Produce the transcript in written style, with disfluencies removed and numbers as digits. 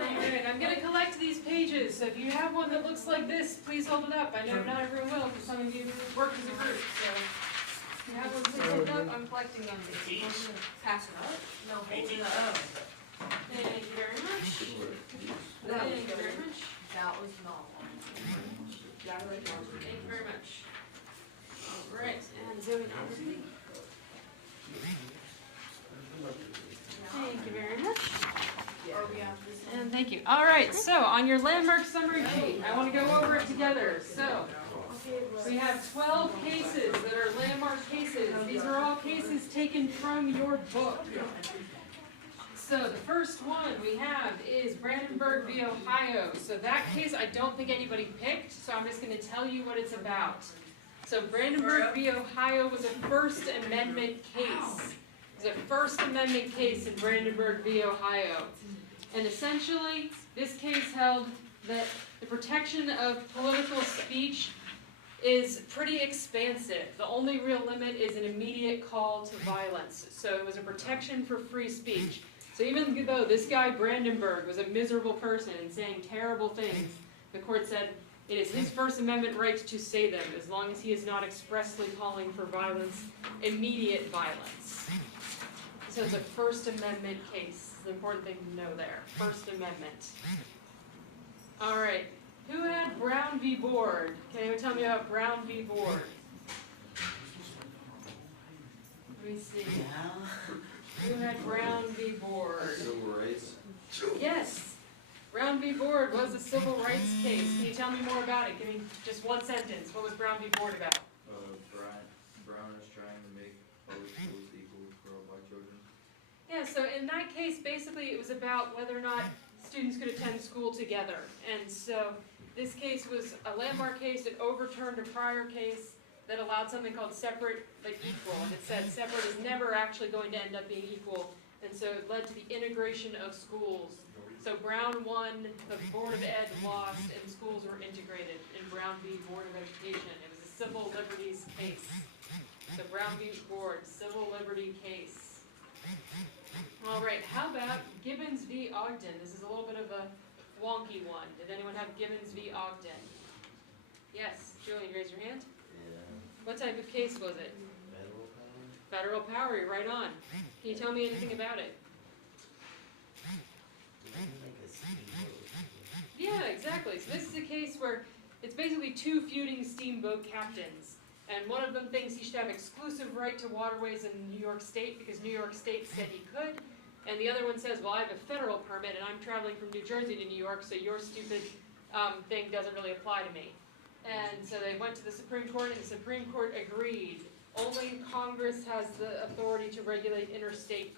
Alright, I'm going to collect these pages, so if you have one that looks like this, please hold it up. I know not everyone will, because some of you work as a group, so if you have one, please hold it up. I'm collecting them. Pass it up? No, hold it up. Thank you very much. Thank you very much. That was not one. Thank you very much. Alright, and zoom in on me. Thank you very much. And thank you. All right, so on your landmark summary sheet, I want to go over it together. So we have 12 cases that are landmark cases. These are all cases taken from your book. So the first one we have is Brandenburg v. Ohio. So that case I don't think anybody picked, so I'm just going to tell you what it's about. So Brandenburg v. Ohio was a First Amendment case. It was a First Amendment case in Brandenburg v. Ohio. And essentially, this case held that the protection of political speech is pretty expansive. The only real limit is an immediate call to violence. So it was a protection for free speech. So even though this guy Brandenburg was a miserable person and saying terrible things, the court said it is his First Amendment right to say them as long as he is not expressly calling for violence, immediate violence. So it's a First Amendment case. It's an important thing to know there. First Amendment. All right. Who had Brown v. Board? Can anyone tell me about Brown v. Board? Let me see. Who had Brown v. Board? Civil rights. Yes. Brown v. Board was a civil rights case. Can you tell me more about it? Give me just one sentence. What was Brown v. Board about? Brown is trying to make public schools equal for all black children. Yeah, so in that case, basically it was about whether or not students could attend school together. And so this case was a landmark case. It overturned a prior case that allowed something called separate but equal. And it said separate is never actually going to end up being equal. And so it led to the integration of schools. So Brown won, the Board of Ed lost, and schools were integrated in Brown v. Board of Education. It was a civil liberties case. So Brown v. Board, civil liberty case. All right, how about Gibbons v. Ogden? This is a little bit of a wonky one. Did anyone have Gibbons v. Ogden? Yes, Julian, raise your hand. Yeah. What type of case was it? Federal power? Federal power, you're right on. Can you tell me anything about it? Yeah, exactly. So this is a case where it's basically two feuding steamboat captains. And one of them thinks he should have exclusive right to waterways in New York State because New York State said he could. And the other one says, well, I have a federal permit and I'm traveling from New Jersey to New York, so your stupid thing doesn't really apply to me. And so they went to the Supreme Court and the Supreme Court agreed. Only Congress has the authority to regulate interstate